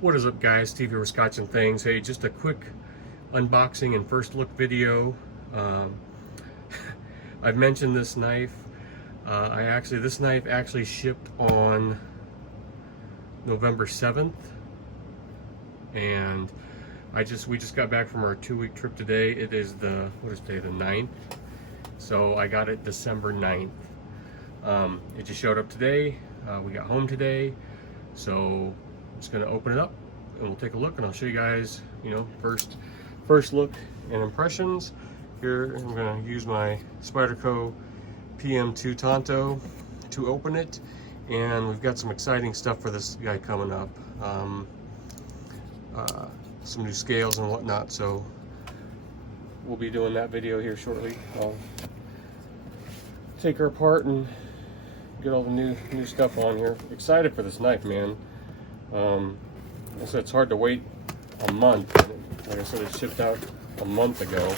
What is up, guys? Steve here with Scotch and Things. Hey, just a quick unboxing and first look video. I've mentioned this knife. This knife actually shipped on November 7th, and we just got back from our 2-week trip today. It is what is today, the 9th? So I got it December 9th. It just showed up today. We got home today, so I'm just gonna open it up and we'll take a look, and I'll show you guys, first look and impressions. Here I'm gonna use my Spyderco PM2 Tonto to open it, and we've got some exciting stuff for this guy coming up. Some new scales and whatnot, so we'll be doing that video here shortly. I'll take her apart and get all the new stuff on here. Excited for this knife, man. I said it's hard to wait a month. Like I said, it shipped out a month ago.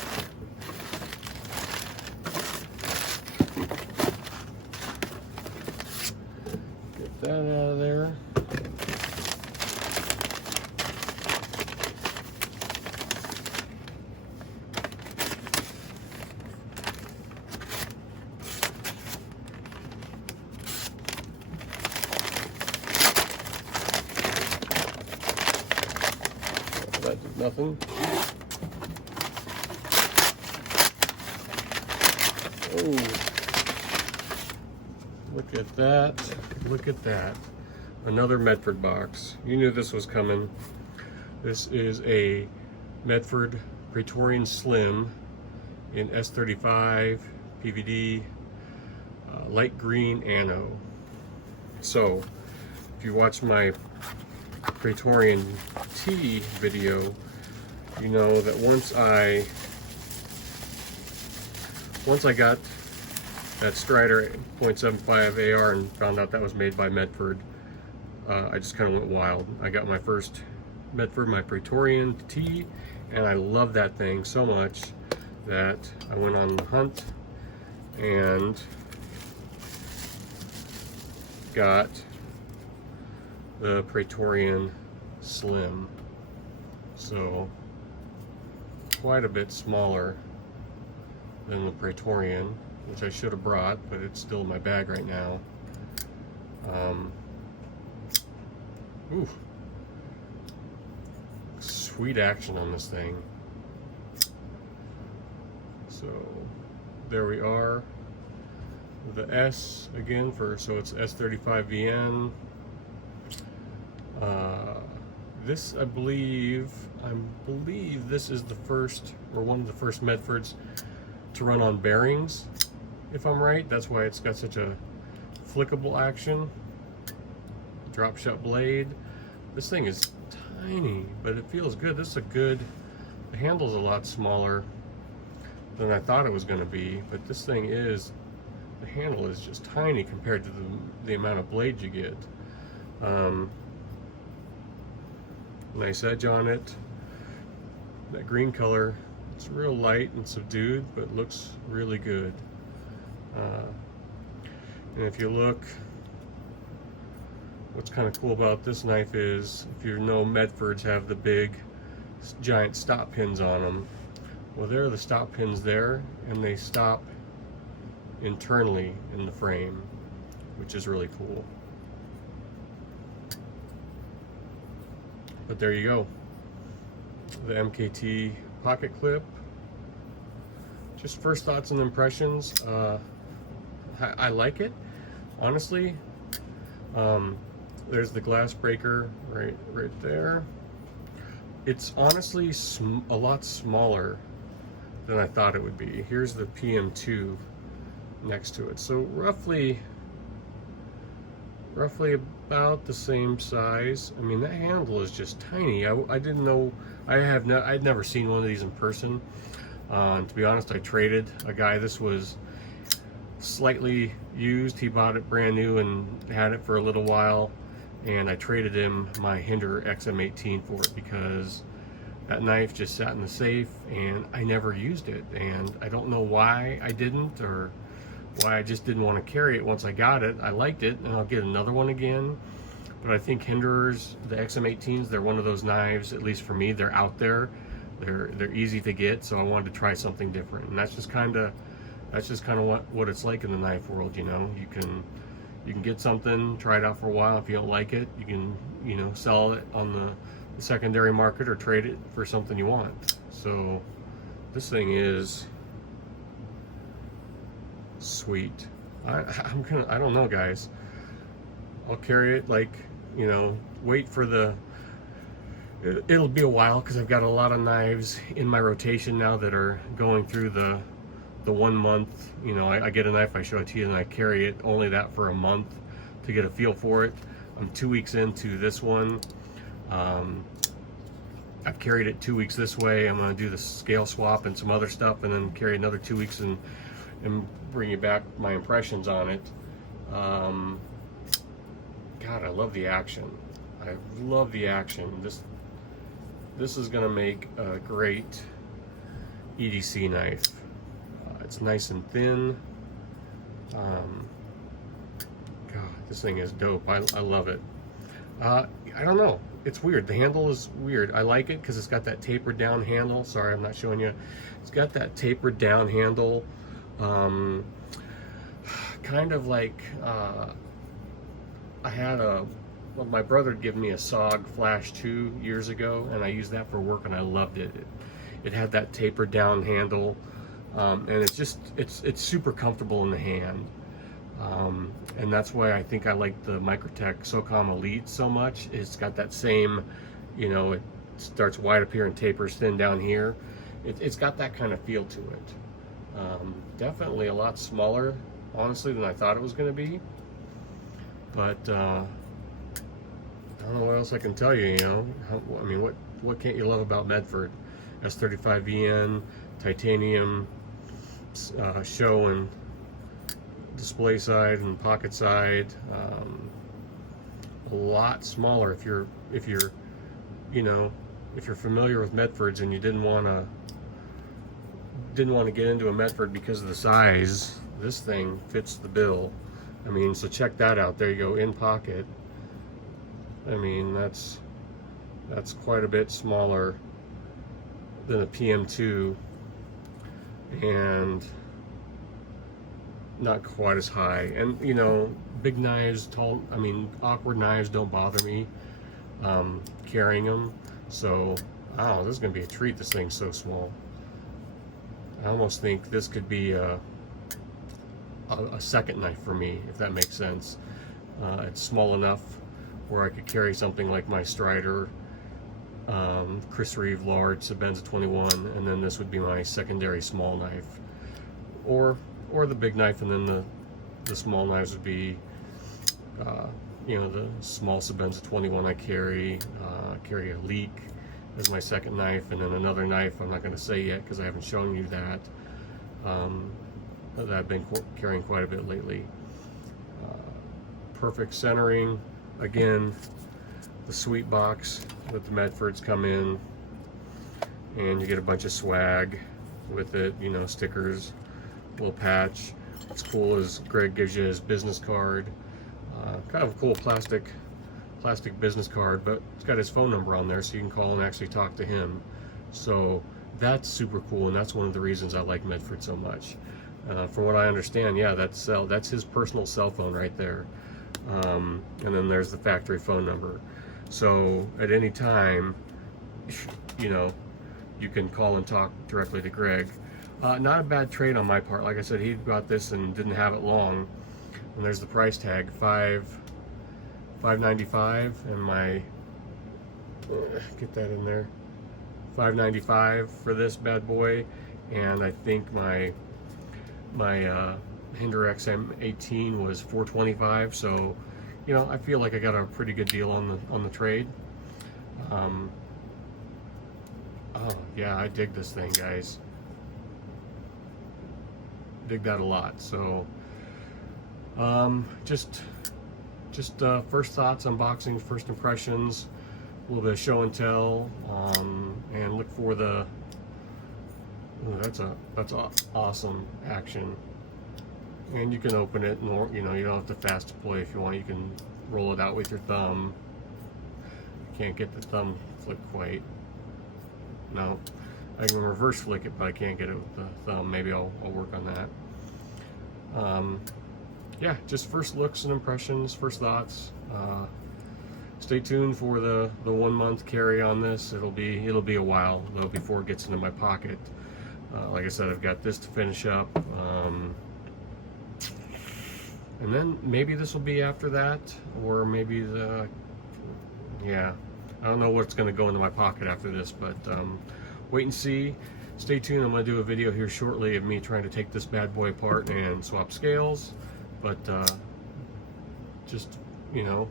Get that out of there. That did nothing. Oh, look at that. Look at that. Another Medford box. You knew this was coming. This is a Medford Praetorian Slim in S35 PVD, light green anno. So, if you watch my Praetorian T video, you know that once I got that Strider 0.75 AR and found out that was made by Medford, I just kind of went wild. I got my first Medford, my Praetorian T, and I love that thing so much that I went on the hunt and got the Praetorian Slim. So quite a bit smaller than the Praetorian, which I should have brought, but it's still in my bag right now. Ooh, sweet action on this thing. So there we are. The S again so it's S35 VN. This, I believe this is the first, or one of the first Medfords to run on bearings, if I'm right. That's why it's got such a flickable action. Drop shut blade. This thing is tiny, but it feels good. This is the handle's a lot smaller than I thought it was going to be, but this thing the handle is just tiny compared to the amount of blade you get. Nice edge on it. That green color, it's real light and subdued, but looks really good. And if you look, what's kind of cool about this knife is, if you know, Medfords have the big giant stop pins on them. Well, there are the stop pins there, and they stop internally in the frame, which is really cool. But there you go, the MKT pocket clip. Just first thoughts and impressions. I like it, honestly. There's the glass breaker right there. It's honestly a lot smaller than I thought it would be. Here's the PM2 next to it, so roughly about the same size. I mean, that handle is just tiny. I didn't know. I'd never seen one of these in person. To be honest, I traded a guy. This was slightly used. He bought it brand new and had it for a little while, and I traded him my Hinder XM18 for it because that knife just sat in the safe and I never used it, and I don't know why I didn't, or why I just didn't want to carry it once I got it. I liked it, and I'll get another one again, But I think Hinderers, the XM18s, they're one of those knives, at least for me, they're out there. They're easy to get, so I wanted to try something different. And that's just kind of what it's like in the knife world, you know. You can get something, try it out for a while. If you don't like it, you can, you know, sell it on the secondary market or trade it for something you want. So this thing is sweet. I don't know, guys. I'll carry it, like, you know, wait for the, it'll be a while because I've got a lot of knives in my rotation now that are going through the 1 month. You know, I get a knife, I show it to you, and I carry it only that for a month to get a feel for it. I'm 2 weeks into this one. I've carried it 2 weeks this way. I'm going to do the scale swap and some other stuff, and then carry another 2 weeks and bring you back my impressions on it. God, I love the action. I love the action. This is going to make a great EDC knife. It's nice and thin. God, this thing is dope. I love it. I don't know. It's weird. The handle is weird. I like it because it's got that tapered down handle. Sorry, I'm not showing you. It's got that tapered down handle. Kind of like I had well, my brother had given me a SOG Flash 2 years ago, and I used that for work, and I loved it. It had that tapered down handle, and it's super comfortable in the hand. And that's why I think I like the Microtech SOCOM Elite so much. It's got that same, you know, it starts wide up here and tapers thin down here. It's got that kind of feel to it. Definitely a lot smaller, honestly, than I thought it was going to be. But I don't know what else I can tell you. You know, I mean, what can't you love about Medford? S35VN, titanium, show and display side and pocket side. A lot smaller. If you're you know, if you're familiar with Medfords and you didn't want to get into a Medford because of the size, this thing fits the bill. I mean, so check that out. There you go, in pocket. I mean, that's quite a bit smaller than a PM2, and not quite as high. And you know, big knives, awkward knives don't bother me carrying them. So, oh, this is gonna be a treat. This thing's so small. I almost think this could be a second knife for me, if that makes sense. It's small enough where I could carry something like my Strider, Chris Reeve large Sebenza 21, and then this would be my secondary small knife, or the big knife, and then the small knives would be, you know, the small Sebenza 21 I carry a Leak as my second knife, and then another knife I'm not going to say yet because I haven't shown you that. That I've been carrying quite a bit lately. Perfect centering. Again, the sweet box that the Medfords come in, and you get a bunch of swag with it, you know, stickers, little patch. What's cool is Greg gives you his business card, kind of a cool plastic business card, but it's got his phone number on there, so you can call and actually talk to him. So that's super cool, and that's one of the reasons I like Medford so much. From what I understand, yeah, that's his personal cell phone right there. And then there's the factory phone number. So at any time, you know, you can call and talk directly to Greg. Not a bad trade on my part. Like I said, he got this and didn't have it long. And there's the price tag, $5.95, and my get that in there, $5.95 for this bad boy. And I think my Hinder XM18 was $4.25. So, you know, I feel like I got a pretty good deal on the trade. Oh yeah, I dig this thing, guys. Dig that a lot. So just first thoughts, unboxing, first impressions, a little bit of show and tell, and look for the, ooh, that's awesome action. And you can open it, and you know, you don't have to fast deploy if you want. You can roll it out with your thumb. Can't get the thumb flick quite. No, I can reverse flick it, but I can't get it with the thumb. Maybe I'll work on that. Yeah, just first looks and impressions, first thoughts. Stay tuned for the 1 month carry on this. It'll be a while though before it gets into my pocket. Like I said, I've got this to finish up, and then maybe this will be after that, or maybe yeah, I don't know what's going to go into my pocket after this, but wait and see. Stay tuned. I'm going to do a video here shortly of me trying to take this bad boy apart and swap scales, but just, you know,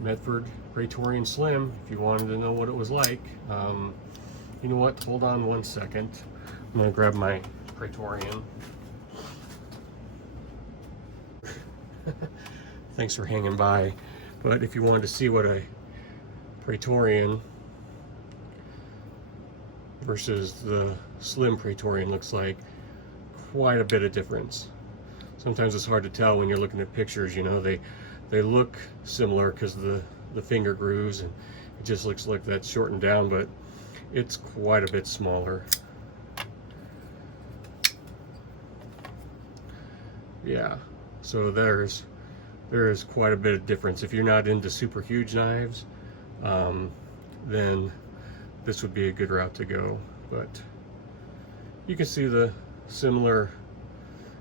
Medford Praetorian Slim, if you wanted to know what it was like. You know what, hold on 1 second. I'm going to grab my Praetorian. Thanks for hanging by. But if you wanted to see what a Praetorian versus the Slim Praetorian looks like, quite a bit of difference. Sometimes it's hard to tell when you're looking at pictures, you know, they look similar because of the finger grooves, and it just looks like that's shortened down, but it's quite a bit smaller. Yeah, so there is quite a bit of difference. If you're not into super huge knives, then this would be a good route to go. But you can see the similar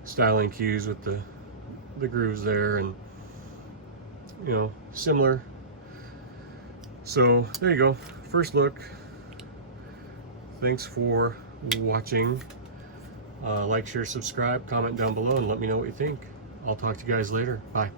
styling cues with the grooves there, and you know, similar. So there you go, first look. Thanks for watching. Like, share, subscribe, comment down below, and let me know what you think. I'll talk to you guys later. Bye.